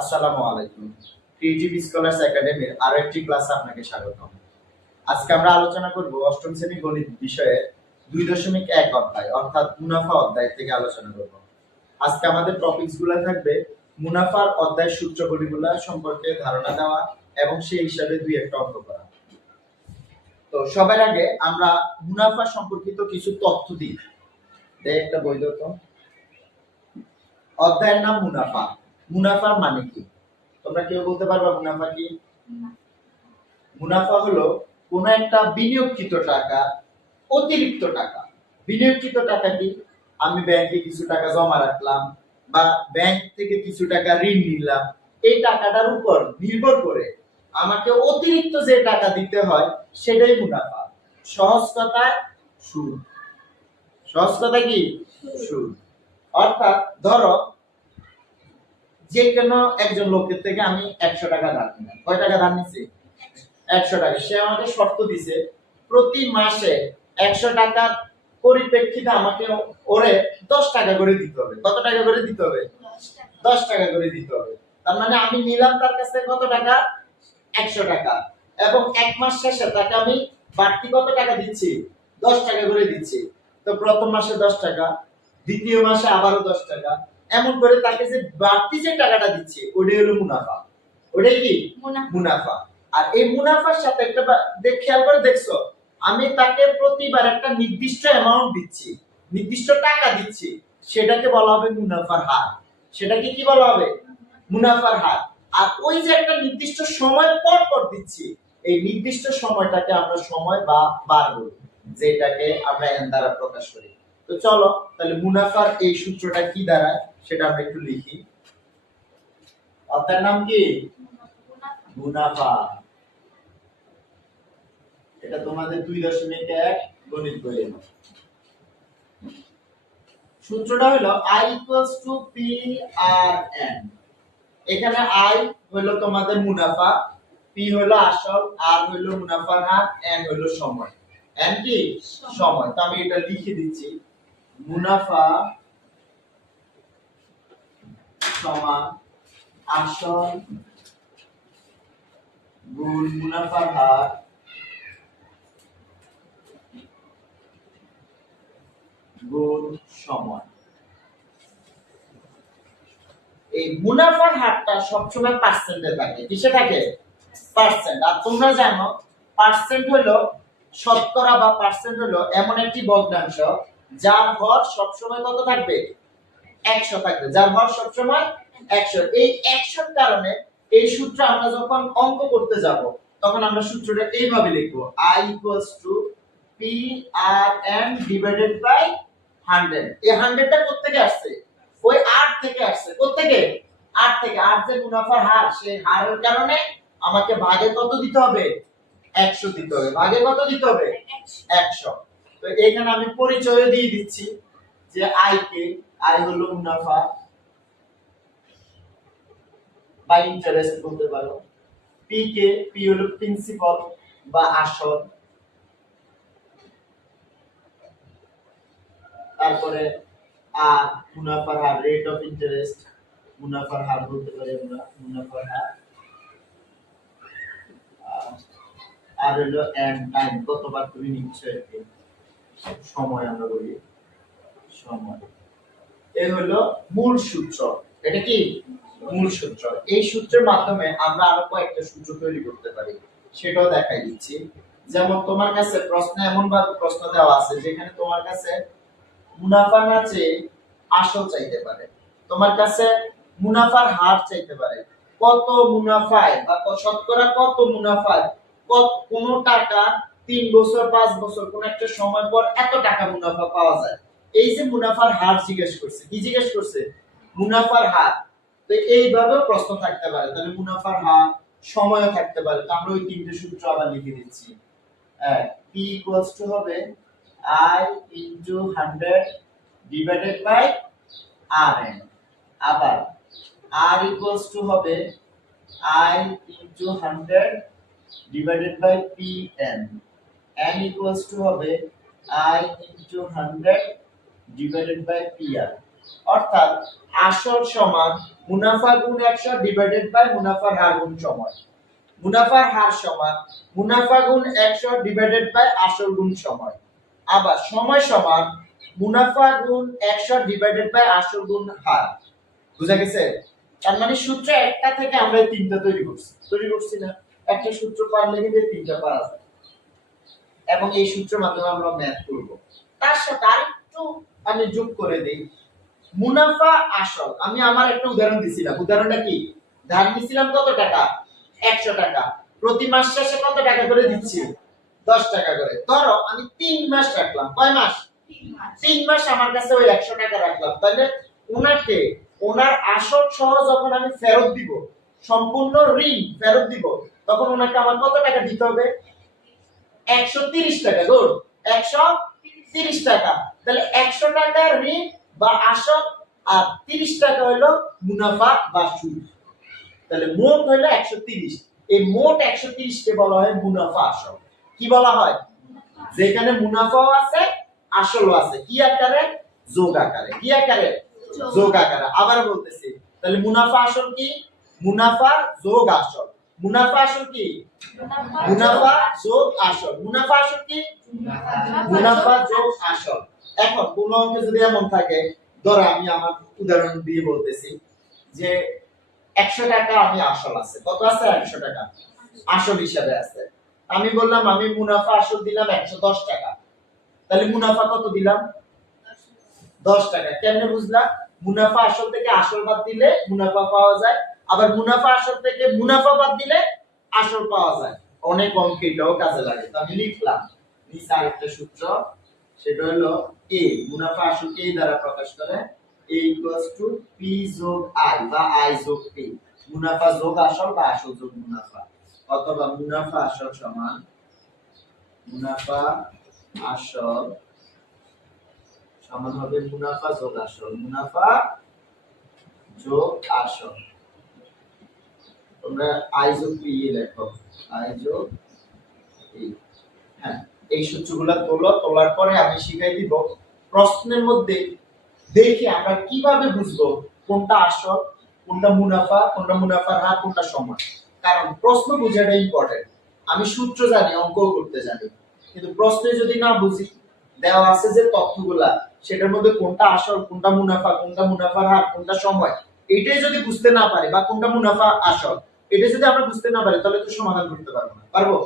আসসালামু আলাইকুম। Creative scholars একাডেমির আরো একটি ক্লাসে আপনাকে স্বাগতম। আজকে আমরা আলোচনা করব অষ্টম শ্রেণী গণিত বিষয়ে 2.1 অধ্যায় অর্থাৎ মুনাফা অধ্যায় থেকে আলোচনা করব। আজকে আমাদের টপিকস গুলো থাকবে মুনাফার অধ্যায় সূত্রগুলো সম্পর্কে ধারণা দেওয়া এবং সেই হিসাবে দুই একটা অঙ্ক করা। তো সবার আগে আমরা মুনাফা সম্পর্কিত কিছু তথ্য দিই। একটা বই দাও তো। অধ্যায়ের নাম মুনাফা। মুনাফার মানে কি? তোমরা কেউ বলতে পারবা মুনাফা কি? মুনাফা হলো কোন একটা বিনিয়োগকৃত টাকা, অতিরিক্ত টাকা। বিনিয়োগকৃত টাকা কি? আমি ব্যাংকে কিছু টাকা জমা রাখলাম বা ব্যাংক থেকে কিছু টাকা ঋণ নিলাম, এই টাকাটার উপর নির্ভর করে আমাকে অতিরিক্ত যে টাকা দিতে হয় সেটাই মুনাফা। সহজ কথায় সুদ। সহজ কথা কি? সুদ। অর্থাৎ ধরো যে কোনো একজন লোকের থেকে আমি 100 টাকা ধার নিলাম। কয় টাকা ধার নিছি? 100 টাকা। সে আমাকে শর্ত দিছে প্রতি মাসে 100 টাকার পরিপ্রেক্ষিতে আমাকে ওরে 10 টাকা করে দিতে হবে। কত টাকা করে দিতে হবে? 10 টাকা করে দিতে হবে। তার মানে আমি নিলাম তার কাছ থেকে কত টাকা? 100 টাকা। এবং এক মাস শেষে তাকে আমি বাড়তি কত টাকা দিচ্ছি? 10 টাকা করে দিচ্ছি। তো প্রথম মাসে 10 টাকা, দ্বিতীয় মাসে আবারও 10 টাকা, এমন করে তাকে যে বাড়তি যে টাকাটা দিচ্ছি ওটাই হলো মুনাফা। ওটাই কি? মুনাফা। আর এই মুনাফার সাথে একটা খেয়াল করে দেখছো, আমি তাকে প্রতিবার একটা নির্দিষ্ট অ্যামাউন্ট দিচ্ছি, নির্দিষ্ট টাকা দিচ্ছি, সেটাকে বলা হবে মুনাফার হার। সেটাকে কি বলা হবে? মুনাফার হার। আর ওই যে একটা নির্দিষ্ট সময় পর পর দিচ্ছি, এই নির্দিষ্ট সময়টাকে আমরা সময় বা বার বলি, যেটাকে আমরা এন দ্বারা প্রকাশ করি। তো চলো তাহলে মুনাফার এই সূত্রটা কি দাঁড়ায় সেটা আমরা একটু লিখি। অর্থাৎ নাম কি? মুনাফা। এটা তোমাদের 2.1 গণিত বইয়ে। সূত্রটা হলো I = PRN। এখানে I হলো তোমাদের মুনাফা, P হলো আসল, R হলো মুনাফার হার, N হলো সময়। N কি? সময়। তো আমি এটা লিখে দিচ্ছি, মুনাফা সমান আসল গুণ মুনাফার হার গুণ সময়। এই মুনাফার হারটা সবসময় পার্সেন্টে থাকে। কিসে থাকে? পার্সেন্ট। আর তোমরা জানো পার্সেন্ট হলো শতকরা বা পার্সেন্ট হলো এমন একটি ভগ্নাংশ যার ভর সবসময় কত থাকবে? 100 থাকবে। যার ভর সবসময় 100। এই 100 এর কারণে এই সূত্র আমরা যখন অঙ্ক করতে যাব তখন আমরা সূত্রটা এইভাবে লিখব, I = PRN / 100। এই 100 টা কোথা থেকে আসছে? ওই 8 থেকে আসছে। কোথা থেকে? 8 থেকে। 8 যে মুনাফার হার, সেই হারের কারণে আমাকে ভাগে কত দিতে হবে? 100 দিতে হবে। ভাগে কত দিতে হবে? 100। তো এখানে আমি পরিচয় দিয়ে দিচ্ছি যে I কে, I হলো মুনাফা বা ইন্টারেস্ট বলতে পারো। P কে, P হলো প্রিন্সিপাল বা আসল। তারপরে আর মুনাফার হার, রেট অফ ইন্টারেস্ট, মুনাফার হার বলতে পারি আমরা, মুনাফার হার। আর হলো এন্ড টাইম, কতবার তুমি নিচ্ছ একে, সময় আমরা বলি, সময়। এই হলো মূল সূত্র। এটা কি? মূল সূত্র। এই সূত্রের মাধ্যমে আমরা আরো কয়েকটা সূত্র তৈরি করতে পারি, সেটাও দেখাই দিচ্ছি। যেমন তোমার কাছে প্রশ্ন এমন ভাবে প্রশ্ন দেওয়া আছে যেখানে তোমার কাছে মুনাফা না চেয়ে আসল চাইতে পারে, তোমার কাছে মুনাফার হার চাইতে পারে, কত মুনাফায় বা শতকরা কত মুনাফায় কোন টাকা 3 বছর 5 বছর কোন একটা সময় পর এত টাকা মুনাফা পাওয়া যায়। এই যে মুনাফার হার জিজ্ঞেস করছে, কি জিজ্ঞেস করছে? মুনাফার হার। তো এইভাবেও প্রশ্ন থাকতে পারে। তাহলে মুনাফার হার, সময়ও থাকতে পারে। তো আমরা ওই তিনটে সূত্র আবার লিখে দিচ্ছি। P = হবে I * 100 / RN। আবার R = হবে I * 100 / PN। N = হবে I * 100 / PR। অর্থাৎ আসল সমান মুনাফা গুণ 100 ডিভাইডেড বাই মুনাফার হার গুণ সময়। মুনাফার হার সমান মুনাফা গুণ 100 ডিভাইডেড বাই আসল গুণ সময়। আবার সময় সমান মুনাফা গুণ 100 ডিভাইডেড বাই আসল গুণ হার। বুঝা গেছে? তার মানে সূত্র একটা থেকে আমরা এই তিনটা তৈরি করছি না? একটা সূত্র পারলে কিন্তু এই তিনটা পারা যায় এবং এই সূত্রের মাধ্যমে আমরা ম্যাথ করব। তার সাথে আরেকটু আমি যোগ করে দেই, মুনাফা আসল। আমি আমার একটা উদাহরণ দিছিলাম। উদাহরণটা কি? ধার নিছিলাম কত টাকা? 100 টাকা। প্রতি মাস শেষে কত টাকা করে দিচ্ছি? 10 টাকা করে। ধরো আমি 3 মাস রাখলাম। কয় মাস? 3 মাস আমার কাছে ওই 100 টাকা রাখলাম। তাহলে ওনাকে ওনার আসল সহ যখন আমি ফেরত দিব, সম্পূর্ণ ঋণ ফেরত দিব, তখন ওনাকে আমার কত টাকা দিতে হবে? 130 টাকা। গুড, 130 টাকা। তাহলে 100 টাকা ঋণ বা আসল আর 30 টাকা হলো মুনাফা বা সুদ। তাহলে মোট হলো 130। এই মোট 130 কে বলা হয় মুনাফা আসল। কি বলা হয়? যেখানে মুনাফাও আছে আসলও আছে। কি আকারে? যোগ আকারে। কি আকারে? যোগ আকারে। আবার বলতেছি, তাহলে মুনাফা আসল কি? মুনাফা যোগ আসল। মুনাফা আসল কি? মুনাফা যোগ আসল। মুনাফা আসল কি? মুনাফা যোগ আসল। এখন কোন অঙ্কে যদি এমন থাকে, ধরো আমি আমার উদাহরণ দিয়ে বলতেছি যে 100 টাকা আমি আসল আছে। কত আছে? 100 টাকা আসল হিসাবে আছে। আমি বললাম আমি মুনাফা আসল দিলাম 110 টাকা। তাহলে মুনাফা কত দিলাম? 10 টাকা। কেমনে বুঝলা? মুনাফা আসল থেকে আসল বাদ দিলে মুনাফা পাওয়া যায়, আবার মুনাফা আসল থেকে মুনাফা বাদ দিলে আসল পাওয়া যায়। অনেক অঙ্ক এটাও কাজে লাগে। তো আমি লিখলাম নিচে আরেকটা সূত্র, সেটা হলো a মুনাফা আসলকে a দ্বারা প্রকাশ করে a p যোগ i বা i যোগ p। মুনাফা যোগ আসল বা আসল যোগ মুনাফা, অথবা মুনাফা আসল সমান মুনাফা আসল সমান হবে মুনাফা যোগ আসল। মুনাফা যোগ আসল। তোমরা i যোগ p লেখো, i যোগ p। হ্যাঁ, এই সূত্রগুলো তোলার পরে আমি শিখাই দিব প্রশ্নের মধ্যে দেখে আমরা কিভাবে বুঝবো কোনটা আসল, কোনটা মুনাফা, কোনটা মুনাফার হার, কোনটা সময়। কারণ প্রশ্ন বোঝাটা ইম্পর্টেন্ট। আমি সূত্র জানি, অঙ্কও করতে জানি, কিন্তু প্রশ্নে যদি না বুঝি, দেওয়া আছে যে তথ্যগুলা, সেটার মধ্যে কোনটা আসল, কোনটা মুনাফা, কোনটা মুনাফার হার, কোনটা সময়, এটাই যদি বুঝতে না পারি, বা কোনটা মুনাফা আসল, এটা যদি আমরা বুঝতে না পারি, তাহলে তো সমাধান করতে পারবো না। পারবো?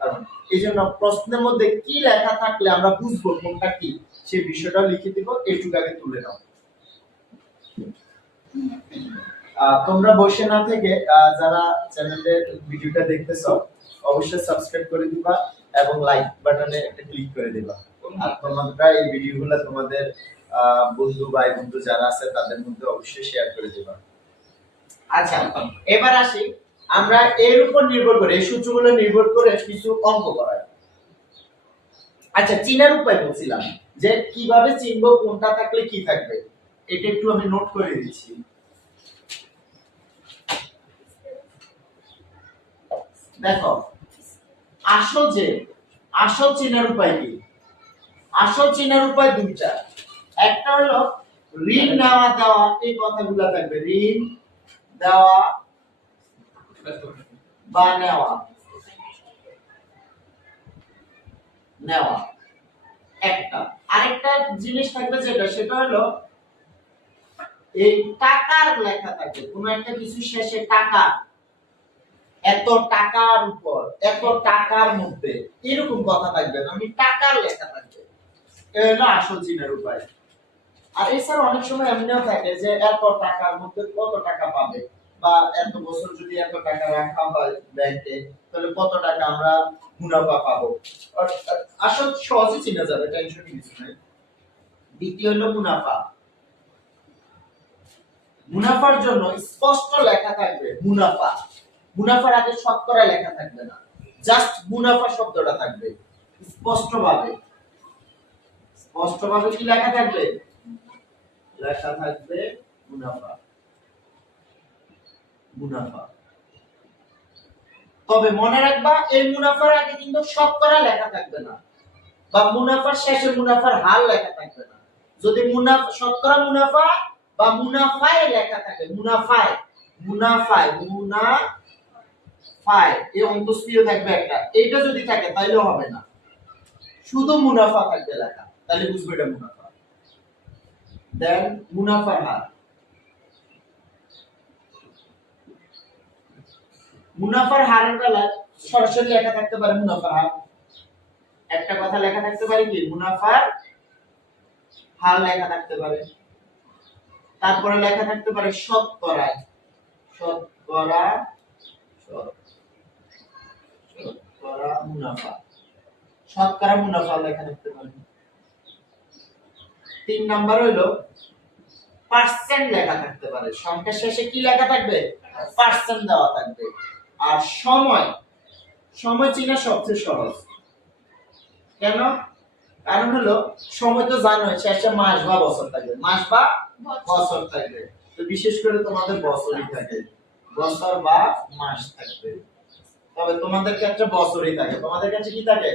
কারণ এই জন্য প্রশ্নের মধ্যে কি লেখা থাকলে আমরা বুঝবো কোনটা কি, সেই বিষয়টা লিখে দিব। এইটুকু আগে তুলে নাও। তোমরা বসে না থেকে যারা চ্যানেলের ভিডিওটা দেখতেছো, অবশ্যই সাবস্ক্রাইব করে দিবা এবং লাইক বাটনে একটা ক্লিক করে দিবা। আর তোমরা এই ভিডিওগুলো তোমাদের বন্ধু ভাই বন্ধু যারা আছে তাদের মধ্যে অবশ্যই শেয়ার করে দিবা। আচ্ছা, এবার আসি আমরা এর উপর নির্ভর করে, এই সূত্রগুলো নির্ভর করে কিছু অঙ্ক করাই। আচ্ছা, চিনার উপায় বলছিলাম যে কিভাবে চিনবো কোনটা থাকলে কি থাকবে, এটা একটু আমি নোট করে দিচ্ছি। দেখো, আসল চিনার উপায় কি? আসল চিনার উপায় দুইটা। একটা হলো ঋণ নেওয়া দেওয়া, এই কথাগুলো থাকবে, ঋণ দেওয়া বা নেওয়া নেওয়া একটা। আরেকটা জিনিস থাকবে যেটা, সেটা হলো এই টাকার লেখা থাকে, কোন একটা কিছু শেষে টাকা, এত টাকার উপর, এত টাকার মধ্যে, এরকম কথা থাকবে না, আমি টাকার লেখা থাকবে। এটা হলো আসল চিনার উপায়। আর এছাড়া অনেক সময় এমনিও থাকে যে এত টাকার মধ্যে কত টাকা পাবে, বা এত বছর যদি এত টাকা রাখা হয় ব্যাংকে, তাহলে কত টাকা আমরা মুনাফা পাবো। আসল সহজে চিনা যাবে, টেনশন কিছু নাই। দ্বিতীয় হলো মুনাফা। মুনাফার জন্য স্পষ্ট লেখা থাকবে মুনাফা। মুনাফার আগে শতকরা লেখা থাকবে না, জাস্ট মুনাফা শব্দটা থাকবে স্পষ্টভাবে। স্পষ্টভাবে কি লেখা থাকবে? লেখা থাকবে মুনাফা। মুনাফা। তবে মনে রাখবা, এই মুনাফার আগে কিন্তু শতকরা লেখা থাকবে না, বা মুনাফার শেষে মুনাফার হার লেখা থাকবে না। যদি মুনাফা শতকরা মুনাফা বা মুনাফায় লেখা থাকে, মুনাফায় এই অন্তঃস্থীয় থাকবে একটা, এইটা যদি থাকে তাহলে হবে না, শুধু মুনাফা থাকবে লেখা, তাহলে বুঝবে এটা মুনাফা। দেন মুনাফার হার, মুনাফার হারের বেলায় সরাসরি লেখা থাকতে পারে মুনাফার হার, একটা কথা লেখা থাকতে পারে কি মুনাফার হার লেখা থাকতে পারে, তারপরে লেখা থাকতে পারে শতকরায়, শতকরা মুনাফা, শতকরা মুনাফা লেখা থাকতে পারে। 3 নাম্বার হলো পার্সেন্ট লেখা থাকতে পারে, সংখ্যার শেষে কি লেখা থাকবে, পার্সেন্ট দেওয়া থাকবে। আর সময় চেনা সবচেয়ে সহজ, কেন? কারণ হলো সময় তো জানো শেষে মাস বা বছর থাকবে, মাস বা বছর থাকবে, তো বিশেষ করে তোমাদের বছরই থাকে, বছর বা মাস থাকবে, তবে তোমাদের ক্ষেত্রে বছরই থাকে, তোমাদের কাছে কি থাকে,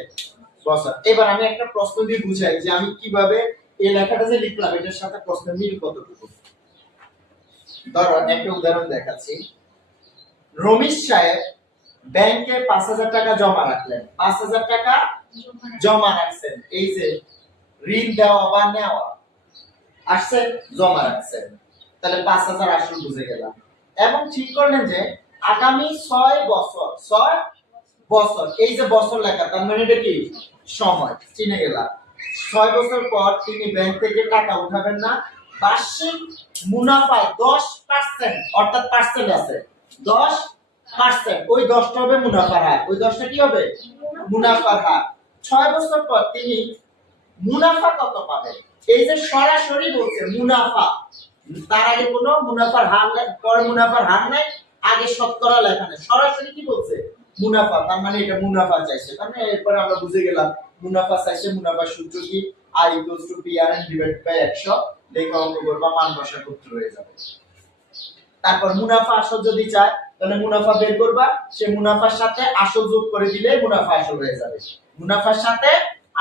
বছর। এবার আমি একটা প্রশ্ন দিয়ে বুঝাই যে আমি কিভাবে এই লেখাটা যে লিখলাম এটার সাথে প্রশ্নের মিল কতটুকু। ধরো একটা উদাহরণ দেখাচ্ছি। রমেশ সাহেব ব্যাংকে 5,000 টাকা জমা রাখলেন, 5,000 টাকা জমা রাখছেন, এই যে ঋণ দেওয়া বা নেওয়া আসছে, জমা রাখছেন, তাহলে 5,000 আসল বুঝে গেলাম। এবং ঠিক করলেন যে আগামী 6 বছর, এই যে বছর লেখা তার মানে এটা কি সময়, চিনে গেলাম। 6 বছর পর তিনি ব্যাংক থেকে টাকা উঠাবেন না, বার্ষিক মুনাফায় 10%, অর্থাৎ পার্সেন্ট আছে 10%, ওই 10টা হবে মুনাফার হার, ওই 10টা কি হবে মুনাফার হার। 6 বছর পর তিনি মুনাফা কত পাবেন, এই যে সরাসরি বলছে মুনাফা, তার আগে কোনো মুনাফার হার নাই, পরে মুনাফার হার নাই, আগে শতকরা লেখা নেই, সরাসরি কি বলছে মুনাফা, তার মানে এটা মুনাফা চাইছে, তার মানে এরপর আমরা বুঝে গেলাম মুনাফা চাইছে। মুনাফার সূত্র কি, I = PRN divided by 100, লেখা অঙ্ক করবা, মান বসা করতে হয়ে যাবে। তারপর মুনাফা আসল যদি চায় তাহলে মুনাফা বের করবা, সে মুনাফার সাথে আসল যোগ করে দিলে মুনাফা আসল হয়ে যাবে, মুনাফার সাথে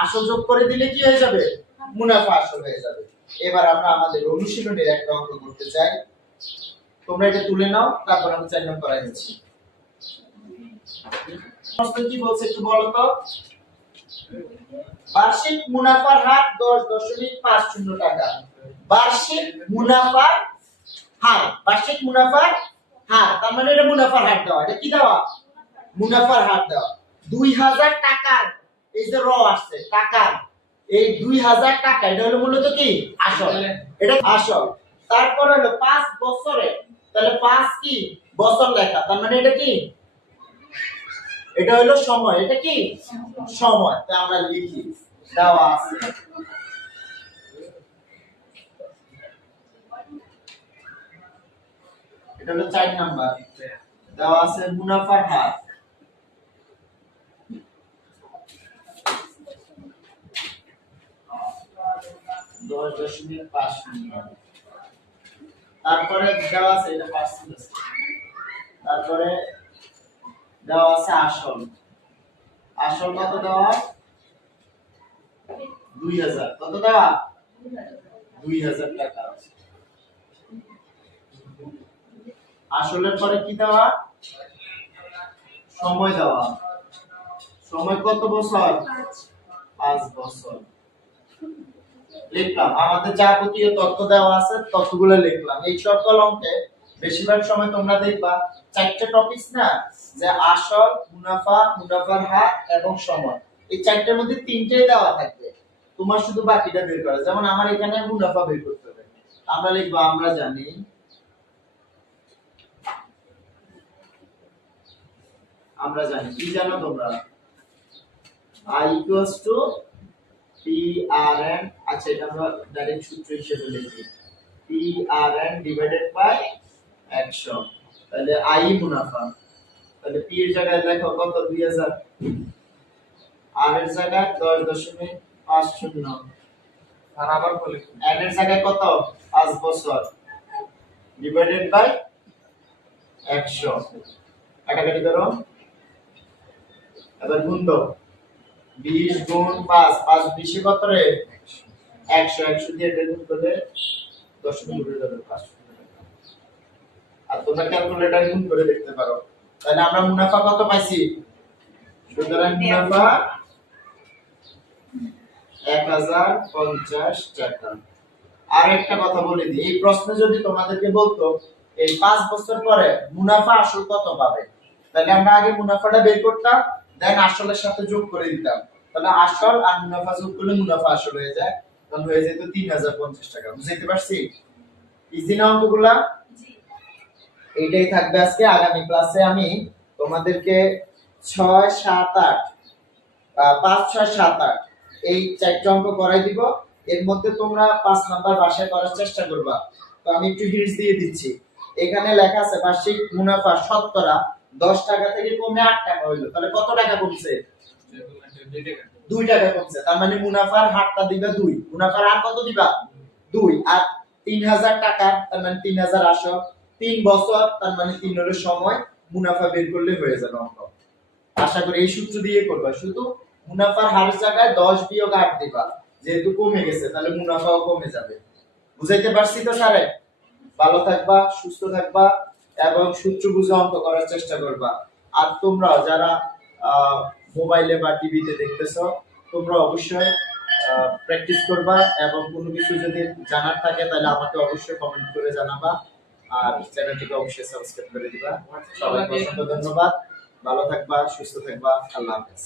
আসল যোগ করে দিলে কি হয়ে যাবে, মুনাফা আসল হয়ে যাবে। এবার আমরা আমাদের অনুশীলনের একটা অঙ্ক করতে চাই, তোমরা এটা তুলে নাও, তারপর আমি 4 নম্বর করাই দিচ্ছি। প্রশ্ন কি বলছে একটু বলো তো। বার্ষিক মুনাফার হার 10.50 টাকা, বার্ষিক মুনাফার হার, বার্ষিক মুনাফার হার, তার মানে এটা মুনাফার হার দেওয়া, এটা কি দেওয়া, মুনাফার হার দেওয়া। 2000 টাকার এই যে র আসছে টাকার, এই 2000 টাকা এটা হলো মূলত কি আসল, এটা আসল। তারপর হলো 5 বছরে, তাহলে 5 কি বছর লেখা, তার মানে এটা কি, এটা হলো সময়, এটা কি সময়, তা আমরা লিখি দেওয়া আছে। এটা হলো 4 নাম্বার, দেওয়া আছে মুনাফার হার, তারপরে দেওয়া আছে এটা পার্সেন্টেজ, তারপরে দেওয়া আছে আসল, আসল কত দেওয়া 2000, কত দেওয়া 2000 টাকা। আসলের পরে কি দেওয়া, সময় দেওয়া, সময় কত বছর 5 বছর লিখলাম। আমাদের যাবতীয় তথ্য দেওয়া আছে, তথ্যগুলো লিখলাম। এই সকল অঙ্কে বেশিরভাগ সময় তোমরা দেখবা 4টা টপিকস না, যে আসল, মুনাফা, মুনাফার হার এবং সময়, এই 4টার মধ্যে 3টাই দেওয়া থাকবে, তোমার শুধু বাকিটা বের করা। যেমন আমার এখানে মুনাফা বের করতে হবে, আমরা লিখবো আমরা জানি কি জানো তোমরা, I = PRN, আচ্ছা এটা আমরা ডাইরেক্ট সূত্র হিসেবে লিখি, PRN ডিভাইডেড বাই 100, তাহলে I মুনাফা, তাহলে P এর জায়গায় লেখো কত 2000, R এর জায়গায় 10.50, আর আবার বলি N এর জায়গায় কত 5 বছর ডিভাইডেড বাই 100, কাটাকাটি করো, এবার গুণ দাও, 20 গুণ 5, 5 20 কত রে 100 দিয়ে এটা গুণ করলে 10 গুণ করে 500 টাকা। আর তোমরা ক্যালকুলেটর গুণ করে দেখতে পারো। তাহলে আমরা মুনাফা কত পাইছি? সুতরাং মুনাফা 1050 টাকা। আর একটা কথা বলে দিই, এই প্রশ্নে যদি তোমাদেরকে বলতো এই 5 বছর পরে মুনাফা আসল কত পাবে, তাহলে আমরা আগে মুনাফাটা বের করতাম, দেন আসলের সাথে যোগ করে দিতাম। তাহলে আসল আর মুনাফা যোগ করলে মুনাফা আসল হয়ে যায়, তাহলে হয়ে যেত 3050 টাকা। বুঝতে পারছি? ইজি না অঙ্কগুলা? এইটাই থাকবে আজকে। আগামী ক্লাসে আমি তোমাদেরকে 6 7 8 5 6 7 8 এই চারটি অঙ্ক করাই দিব। এর মধ্যে তোমরা 5 নাম্বার বাসায় করার চেষ্টা করবা। তো আমি একটু হিন্টস দিয়ে দিচ্ছি। এখানে লেখা আছে বার্ষিক মুনাফা শতকরা 10 টাকা থেকে কমে 8 টাকা হইলো। তাহলে কত টাকা কমছে? 2 টাকা কমছে। তার মানে মুনাফার হারটা দিবা 2, মুনাফার হার কত দিবা? 2। আর 3000 টাকা তার মানে 3000 আসো, 3 বছর তার মানে 3 হলো সময়, মুনাফা বের করলে হয়ে যাবে অঙ্ক। আশা করি এই সূত্র দিয়ে করবা। শুধু মুনাফার হারের জায়গায় 10 বিয়োগ 8 দিবা, যেহেতু কমে গেছে তাহলে মুনাফাও কমে যাবে। বুঝাইতে পারছি তো স্যারে? ভালো থাকবা, সুস্থ থাকবা এবং সূত্র বুঝে অঙ্ক করার চেষ্টা করবা। আর তোমরা যারা মোবাইলে বা টিভিতে দেখতেছো, তোমরা অবশ্যই প্র্যাকটিস করবা এবং কোনো কিছু যদি জানার থাকে তাহলে আমাকে অবশ্যই কমেন্ট করে জানাবা। আর চ্যানেলটিকে অবশ্যই সাবস্ক্রাইব করে দিবা। সবাইকে অসংখ্য ধন্যবাদ। ভালো থাকবা, সুস্থ থাকবা। আল্লাহ হাফেজ।